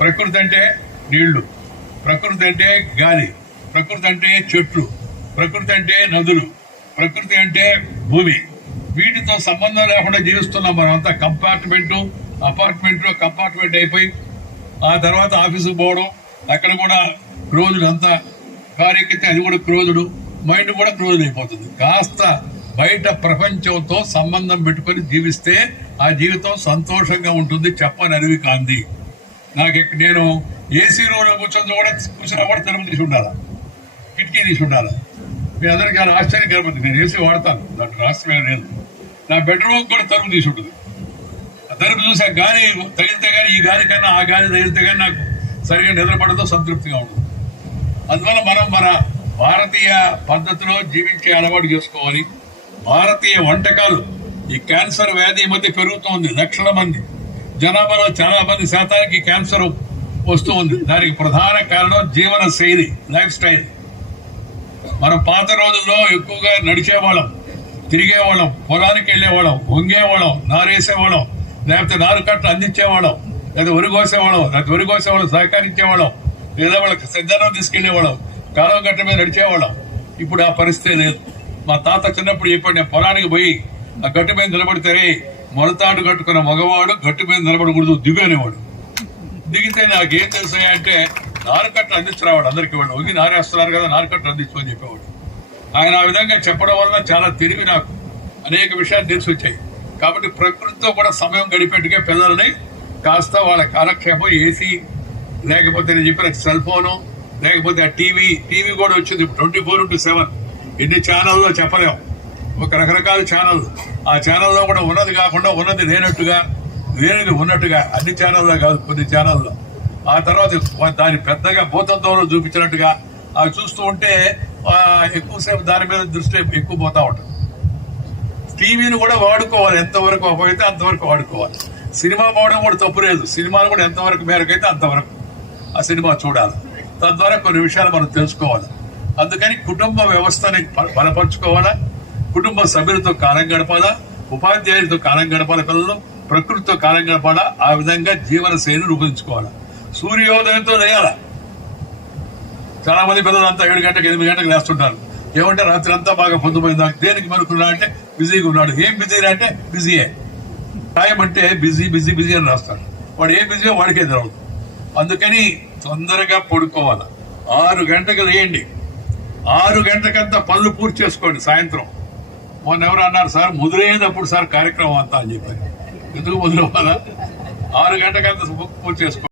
ప్రకృతి అంటే నీళ్ళు. ప్రకృతి అంటే గాలి. ప్రకృతి అంటే చెట్లు. ప్రకృతి అంటే నదులు. ప్రకృతి అంటే భూమి. వీటితో సంబంధం లేకుండా జీవిస్తున్నాం మనం. అంతా కంపార్ట్మెంట్ అపార్ట్మెంట్ కంపార్ట్మెంట్ అయిపోయి ఆ తర్వాత ఆఫీసుకు పోవడం అక్కడ కూడా క్రోజుడు అంతా కారు అది కూడా క్రోజుడు మైండ్ కూడా క్రోజుడు అయిపోతుంది. కాస్త బయట ప్రపంచంతో సంబంధం పెట్టుకొని జీవిస్తే ఆ జీవితం సంతోషంగా ఉంటుంది చెప్పని అరివి కాంది. నాకు నేను ఏసీ రూమ్లో కూర్చొని కూడా కూర్చున్నా కూడా తలుపు తీసి ఉండాలా? కిటికీ తీసి ఉండాలా? మీ అందరికీ చాలా ఆశ్చర్యం కలపదు నేను ఏసీ వాడతాను. దాంట్లో రాష్ట్రమే లేదు. నా బెడ్రూమ్ కూడా తలుపు తీసి ఉంటుంది. ఆ తలుపు చూసి ఆ గాలి తగిలితే కానీ ఈ గాలి కన్నా ఆ గాలి తగిలితే కానీ నాకు సరిగా నిద్రపడదో సంతృప్తిగా ఉంటుంది అందువల్ల మనం మన భారతీయ పద్ధతిలో జీవించే అలవాటు చేసుకోవాలి. భారతీయ వంటకాలు ఈ క్యాన్సర్ వ్యాధి మధ్య పెరుగుతోంది లక్షల మంది. జనాభాలో చాలా మంది శాతానికి క్యాన్సర్ వస్తూ ఉంది. దానికి ప్రధాన కారణం జీవన శైలి లైఫ్ స్టైల్. మనం పాత రోజుల్లో ఎక్కువగా నడిచేవాళ్ళం తిరిగేవాళ్ళం పొలానికి వెళ్ళేవాళ్ళం వంగేవాళ్ళం నారేసేవాళ్ళం లేకపోతే నారు కట్టలు అందించేవాళ్ళం లేదా ఒరిగోసేవాళ్ళం లేకపోతే ఒరిగోసేవాళ్ళం సహకరించేవాళ్ళం లేదా వాళ్ళకి సిద్ధనం తీసుకెళ్ళేవాళ్ళం కాలం గట్ట మీద నడిచేవాళ్ళం. ఇప్పుడు ఆ పరిస్థితి లేదు. మా తాత చిన్నప్పుడు చెప్పాడు నేను పొలానికి పోయి ఆ గట్టు మీద నిలబడితే మొలతాడు కట్టుకున్న మగవాడు గట్టు మీద నిలబడకూడదు దిగు అనేవాడు. దిగితే నాకేం తెలుసాయంటే అంటే నారుకట్టు అందించినవాడు అందరికి వాడు వంగి నారేస్తున్నారు కదా నారుకట్టు అందించుకొని చెప్పేవాడు. ఆయన ఆ విధంగా చెప్పడం వల్ల చాలా తెలివి నాకు. అనేక విషయాలు తెలిసి వచ్చాయి కాబట్టి ప్రకృతితో కూడా సమయం గడిపేట్టుగా పిల్లల్ని కాస్త వాళ్ళ కాలక్షేపం ఏసీ లేకపోతే నేను చెప్పిన సెల్ ఫోను లేకపోతే ఆ టీవీ టీవీ కూడా వచ్చింది ట్వంటీ ఫోర్ ఇంటూ సెవెన్. ఎన్ని ఛానల్లో చెప్పలేము ఒక రకరకాల ఛానల్ ఆ ఛానల్లో కూడా ఉన్నది కాకుండా ఉన్నది లేనట్టుగా లేనిది ఉన్నట్టుగా అన్ని ఛానల్లో కాదు కొన్ని ఛానల్లో ఆ తర్వాత దాని పెద్దగా భూతత్వంలో చూపించినట్టుగా అవి చూస్తూ ఉంటే ఎక్కువసేపు దాని మీద దృష్టి ఎక్కువ పోతా ఉంటుంది. టీవీని కూడా వాడుకోవాలి ఎంతవరకు అపోయితే అంతవరకు వాడుకోవాలి. సినిమా పోవడం కూడా తప్పు లేదు. సినిమాలు కూడా ఎంతవరకు మేరకు అయితే అంతవరకు ఆ సినిమా చూడాలి. తద్వారా కొన్ని విషయాలు మనం తెలుసుకోవాలి. అందుకని కుటుంబ వ్యవస్థని బలపరుచుకోవాలా? కుటుంబ సభ్యులతో కాలం గడపాలా? ఉపాధ్యాయులతో కాలం గడపాల పిల్లలు? ప్రకృతితో కాలం గడపాలా? ఆ విధంగా జీవన శైలిని రూపొందించుకోవాలా? సూర్యోదయంతో లేయాలా? చాలా మంది పిల్లలు అంతా ఏడు గంటలకు ఎనిమిది గంటలకు లేస్తుంటారు. ఏమంటే రాత్రి అంతా బాగా పొద్దుపోయింది దేనికి మనుకున్నా అంటే బిజీగా ఉన్నాడు. ఏం బిజీ అంటే బిజీయే. టైం అంటే బిజీ బిజీ బిజీ అని రాస్తాడు. వాడు ఏం బిజీ వాడికే తెలవదు. అందుకని తొందరగా పడుకోవాలి. ఆరు గంటకు లేయండి. ఆరు గంటకంతా పనులు పూర్తి చేసుకోండి సాయంత్రం. మొన్న ఎవరు అన్నారు సార్ ముదిరేటప్పుడు సార్ కార్యక్రమం అంతా అని చెప్పారు. ఎందుకు మొదలవ్వాలా ఆరు గంటకంతా పూర్తి చేసుకో